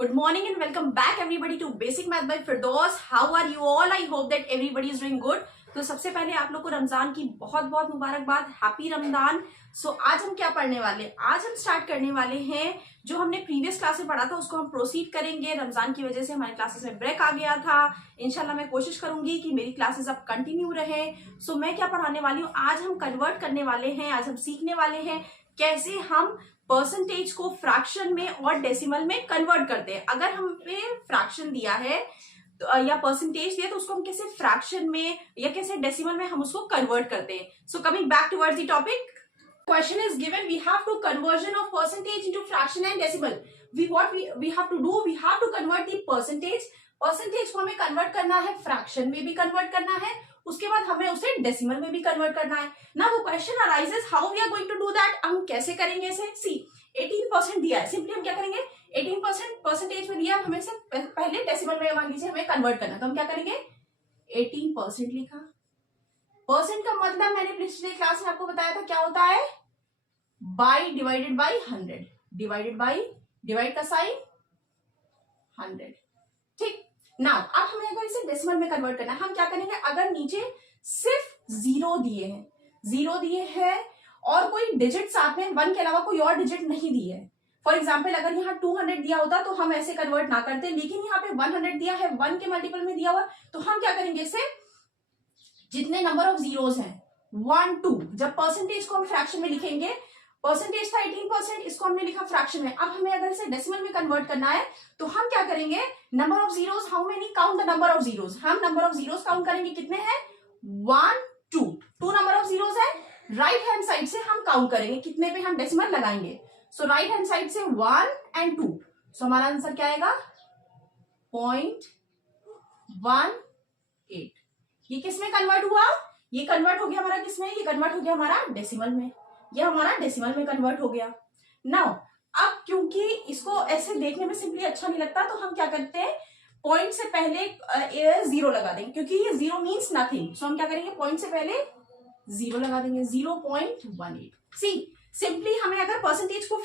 Good morning and welcome back everybody to Basic Math by Firdaus. How are you all? I hope that everybody is doing good. तो सबसे पहले आप लोग को रमजान की बहुत बहुत मुबारकबाद, हैप्पी रमजान। आज हम क्या पढ़ने वाले हैं? आज हम स्टार्ट करने वाले हैं जो हमने प्रीवियस क्लास में पढ़ा था उसको हम प्रोसीड करेंगे। रमजान की वजह से हमारे क्लासेस में ब्रेक आ गया था। इंशाल्लाह मैं कोशिश करूंगी कि मेरी क्लासेस अब कंटिन्यू रहे। मैं क्या पढ़ाने वाली हूँ, आज हम कन्वर्ट करने वाले हैं, आज हम सीखने वाले हैं कैसे हम परसेंटेज को फ्रैक्शन में और डेसिमल में कन्वर्ट करते हैं। अगर हमें फ्रैक्शन दिया है तो या परसेंटेज दिया तो उसको हम कैसे फ्रैक्शन में या कैसे डेसिमल में हम उसको कन्वर्ट करते हैं। So coming back towards the topic, question is given, we have to conversion of percentage into fraction and decimal. We have to do, we have to convert the percentage को हमें convert करना है, fraction में भी convert करना है, उसके बाद हमें उसे डेसिमल में भी कन्वर्ट करना है। Now the question arises how we are going to do that. हम कैसे करेंगे इसे? सी 18% दिया है, सिंपली हम क्या करेंगे, 18% परसेंटेज में दिया, हमें से पहले डेसिमल में मान लीजिए हमें कन्वर्ट करना, तो हम क्या करेंगे, 18% लिखा। परसेंट का मतलब मैंने पिछले क्लास में आपको बताया था क्या होता है, by divided by 100, divided by, divide का साइन 100, ठीक। नाउ अब हमें अगर इसे डेसिमल में कन्वर्ट करना है, हम क्या करेंगे, अगर नीचे सिर्फ जीरो दिए हैं और कोई डिजिट साथ में 1 के अलावा कोई और डिजिट नहीं दिए है, फॉर एग्जाम्पल अगर यहाँ 200 दिया होता तो हम ऐसे कन्वर्ट ना करते, लेकिन यहाँ पे 100 दिया है, 1 के मल्टीपल में दिया हुआ, तो हम क्या करेंगे, इसे जितने नंबर ऑफ जीरोस हैं 1 2, जब परसेंटेज को हम फ्रैक्शन में लिखेंगे, परसेंटेज था 18%, इसको हमने लिखा फ्रैक्शन में। अब हमें अगर इसे डेसिमल में कन्वर्ट करना है तो हम क्या करेंगे, number of zeros, how many, count the number of zeros, हम नंबर ऑफ जीरोस काउंट करेंगे, कितने हैं, 1 2 नंबर ऑफ जीरोस है। राइट हैंड साइड से हम काउंट करेंगे, कितने पे हम डेसिमल लगाएंगे, सो राइट हैंड साइड से 1 और 2, सो हमारा आंसर क्या आएगा, 0.18। ये किस में कन्वर्ट हुआ, ये कन्वर्ट हो गया हमारा किसमें, ये कन्वर्ट हो गया हमारा डेसिमल में, ये हमारा डेसिमल में कन्वर्ट हो गया। नाउ अब क्योंकि इसको ऐसे देखने में सिंपली अच्छा नहीं लगता, तो हम क्या करते हैं, पॉइंट से पहले जीरो लगा देंगे, क्योंकि ये जीरो मीन्स नथिंग, सो हम क्या करेंगे, पॉइंट से पहले जीरो लगा देंगे, 0.18। सी सिंपली हमें अगर परसेंटेज को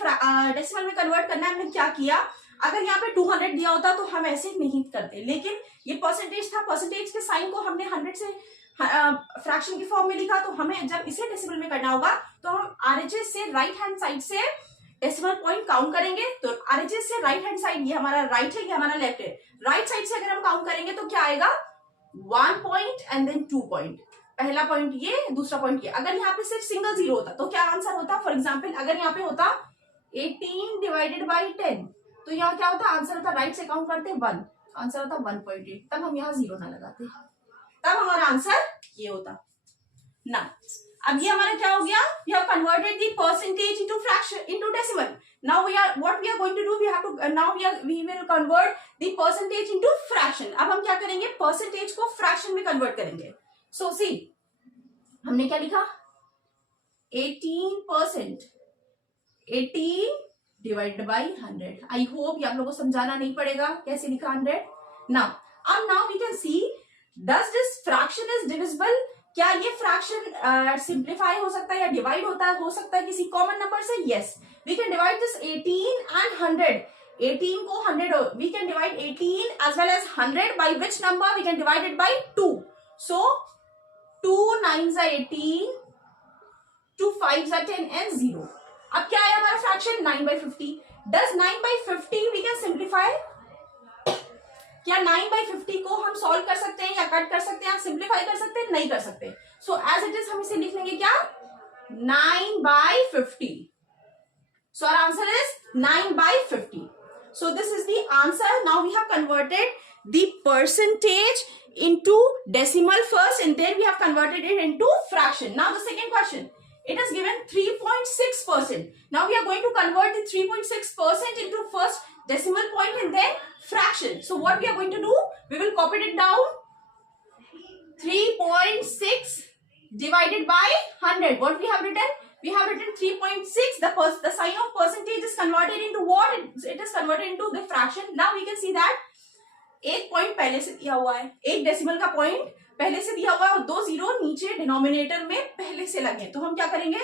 डेसिमल में कन्वर्ट करना है, हमने क्या किया, अगर यहाँ पे 200 दिया होता तो हम ऐसे नहीं करते, लेकिन ये परसेंटेज था, परसेंटेज के साइन को हमने 100 से फ्रैक्शन की फॉर्म में लिखा, तो हमें जब इसे डेसिमल में करना होगा तो हम आरएचएस से राइट हैंड साइड से डेसिमल पॉइंट काउंट करेंगे। तो आरएचएस से राइट हैंड साइड, ये हमारा राइट है, ये हमारा लेफ्ट है, राइट साइड से अगर हम काउंट करेंगे तो क्या आएगा, 1 पॉइंट एंड देन 2 पॉइंट, पहला पॉइंट ये, दूसरा पॉइंट ये। अगर यहाँ पे सिर्फ सिंगल जीरो होता तो क्या आंसर होता, फॉर एग्जाम्पल अगर यहाँ पे होता 18 डिवाइडेड बाई 10, तो यहाँ क्या होता, आंसर होता, राइट से काउंट करते 1, आंसर होता 1.8, तब हम यहाँ जीरो ना लगाते, तब हमारा आंसर ये होता ना। अब ये हमारा क्या हो गया, we have converted the percentage into fraction into decimal. Now we are what we are going to do, we have to now we will convert the percentage into fraction. अब हम क्या करेंगे, परसेंटेज को फ्रैक्शन में convert करेंगे। सो सी हमने क्या लिखा, 18%, 18 डिवाइडेड बाई 100। आई होप ये आप लोगों को समझाना नहीं पड़ेगा कैसे लिखा 100। Now we can see, does this fraction is divisible, क्या ये फ्रैक्शन सिंप्लीफाई हो सकता है या डिवाइड हो सकता है किसी कॉमन नंबर से? Yes, we can divide this 18 and 100, 18 को 100, we can divide 18 as well as 100 by which number, we can divide it by 2, so 2 9s are 18, 2 5s are 10 and 0। अब क्या है हमारा fraction, 9/50। Does 9/50 we can simplify, क्या 9/50 को हम solve कर सकते हैं या कट कर सकते हैं या सिंप्लीफाई कर सकते हैं? नहीं कर सकते। सो एज इट इज हम इसे लिख लेंगे क्या, 9/50। So our answer is 9/50। So this is the answer. Now we have converted the percentage into decimal first and then we have converted it into fraction. Now the second question, it is given 3.6%. Now we are going to convert the 3.6% into first decimal point and then fraction. So what we are going to do, we will copy it down, 3.6 divided by 100. What we have written? We have written 3.6. The sign of percentage is converted into what? It is converted into the fraction. Now we can see that एक point पहले से दिया हुआ है, एक decimal का point पहले से दिया हुआ है और 2 जीरो नीचे डिनोमिनेटर में पहले से लगे। तो हम क्या करेंगे,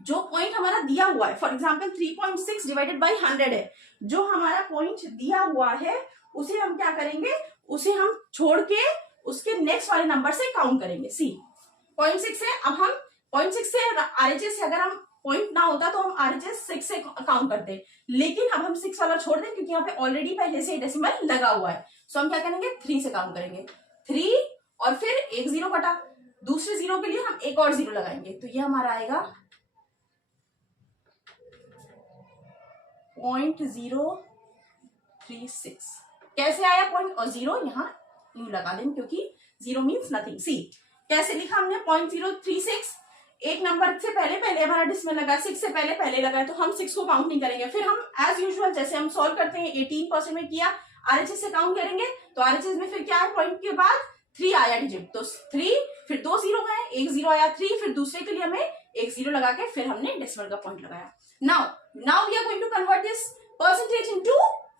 जो पॉइंट हमारा दिया हुआ है, फॉर एग्जाम्पल 3.6 डिवाइडेड बाई 100 है, जो हमारा पॉइंट दिया हुआ है उसे हम क्या करेंगे, उसे हम छोड़ के उसके नेक्स्ट वाले नंबर से काउंट करेंगे। सी 0.6 है, अब हम 0.6 से RHS से अगर हम पॉइंट ना होता तो हम RHS 6 से काउंट करते, लेकिन अब हम 6 वाला छोड़ दें क्योंकि यहाँ पे ऑलरेडी पहले से डेसिमल लगा हुआ है। सो हम क्या करेंगे, 3 से काउंट करेंगे, 3 और फिर एक जीरो कटा, दूसरे जीरो के लिए हम एक और जीरो लगाएंगे, तो ये हमारा आएगा 0.036। कैसे आया पॉइंट, और जीरो यहाँ यूं लगा देंगे क्योंकि जीरो मीन्स नथिंग। सी कैसे लिखा हमने 0.036, एक नंबर से पहले पहले हमारा डिसमिल लगा, 6 से पहले पहले लगा है, तो हम 6 को काउंट नहीं करेंगे। फिर हम एज यूजुअल जैसे हम सॉल्व करते हैं 18% में किया, RHS से काउंट करेंगे, तो RHS में फिर क्या है, पॉइंट के बाद 3 आया डिजिट, तो 3 फिर 2 जीरो है, एक जीरो आया 3, फिर दूसरे के लिए हमें एक जीरो लगा के फिर हमने डेसिमल का पॉइंट लगाया। Now we are going to convert this percentage into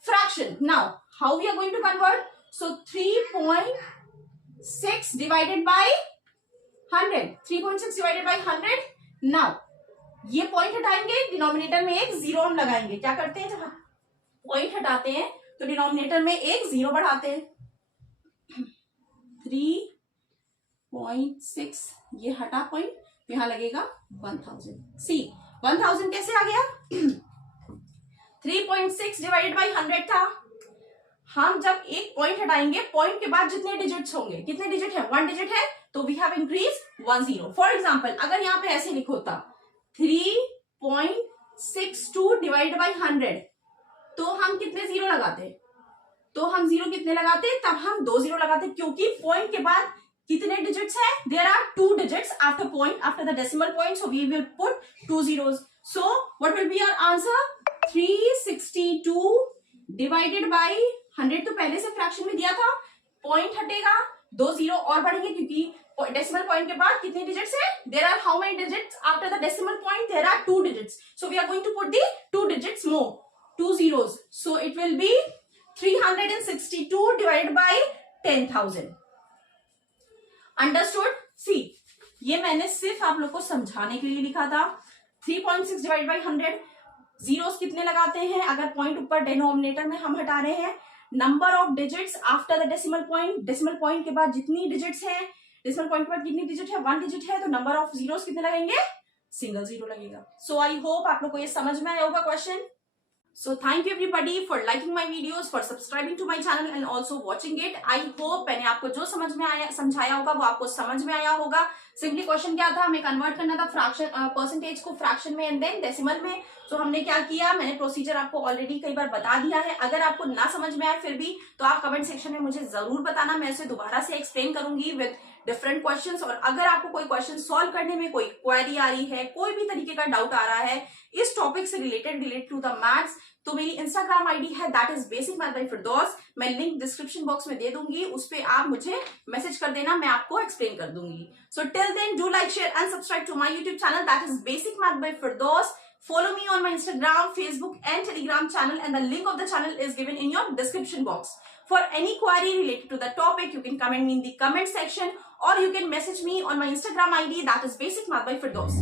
fraction. Now how we are going to convert, so 3.6 divided by 100, 3.6 divided by 100। Now ये पॉइंट हटाएंगे, डिनोमिनेटर में एक जीरो हम लगाएंगे। क्या करते हैं, जब पॉइंट हटाते हैं तो डिनोमिनेटर में एक जीरो बढ़ाते हैं। 3.6 ये हटा पॉइंट, यहां लगेगा 1000। सी 1000 कैसे आ गया, 3.6 डिवाइडेड बाई 100 था। हम जब एक पॉइंट हटाएंगे, पॉइंट के बाद जितने डिजिट्स होंगे, कितने डिजिट है, 1 डिजिट है, तो we have increase 1 zero. For example अगर यहाँ पे ऐसे लिखो था 3.62 डिवाइडेड बाई 100, तो हम कितने जीरो लगाते, तो हम जीरो कितने लगाते, तब हम 2 जीरो लगाते, क्योंकि पॉइंट के बाद कितने डिजिट्स है, there are 2 digits after point, after the decimal point, so we will put 2 zeros. So what will be our answer, 362 divided by 100, तो पहले से फ्रैक्शन में दिया था, पॉइंट हटेगा, 2 जीरो और बढ़ेंगे क्योंकि डेसिमल पॉइंट के बाद कितने डिजिट्स है, there are how many digits after the decimal point, there are 2 digits, so we are going to put the 2 digits more, 2 zeros, so it will be 362 divided by 10,000. Understood. सी ये मैंने सिर्फ आप लोग को समझाने के लिए लिखा था। 3.6 डिवाइड बाई 100, जीरोस कितने लगाते हैं अगर पॉइंट ऊपर डिनोमिनेटर में हम हटा रहे हैं, number of digits after the decimal point, decimal point के बाद जितनी डिजिट्स हैं, डेसिमल पॉइंट के बाद कितनी डिजिट है, 1 डिजिट है, तो नंबर ऑफ जीरोस कितने लगेंगे, सिंगल जीरो लगेगा। सो आई होप आप लोग को ये समझ में आया होगा question. So thank you everybody for liking my videos, for subscribing to my channel and also watching it. I hope मैंने आपको जो समझ में आया, समझाया होगा वो आपको समझ में आया होगा। सिंपली क्वेश्चन क्या था, हमें कन्वर्ट करना था फ्रैक्शन परसेंटेज को फ्रैक्शन में एंड देन डेसिमल में। तो हमने क्या किया, मैंने प्रोसीजर आपको ऑलरेडी कई बार बता दिया है। अगर आपको ना समझ में आए फिर भी तो आप कमेंट सेक्शन में मुझे जरूर बताना, मैं इसे दोबारा से एक्सप्लेन करूंगी विद डिफरेंट क्वेश्चंस। और अगर आपको कोई क्वेश्चन सॉल्व करने में कोई क्वेरी आ रही है, कोई भी तरीके का डाउट आ रहा है इस टॉपिक से रिलेटेड टू द मैथ्स, तो मेरी इंस्टाग्राम आईडी है that is basic math by Firdaus, मैं लिंक डिस्क्रिप्शन बॉक्स में दे दूंगी, उस पे आप मुझे मैसेज कर देना, मैं आपको एक्सप्लेन कर दूंगी। So till then do like, share and subscribe to my YouTube channel that is basic math by Firdaus. Follow me on my Instagram, Facebook and Telegram channel, and the link of the channel is given in your description box. For any query related to the topic, you can comment me in the comment section or you can message me on my Instagram ID that is Basic Math by Firdaus.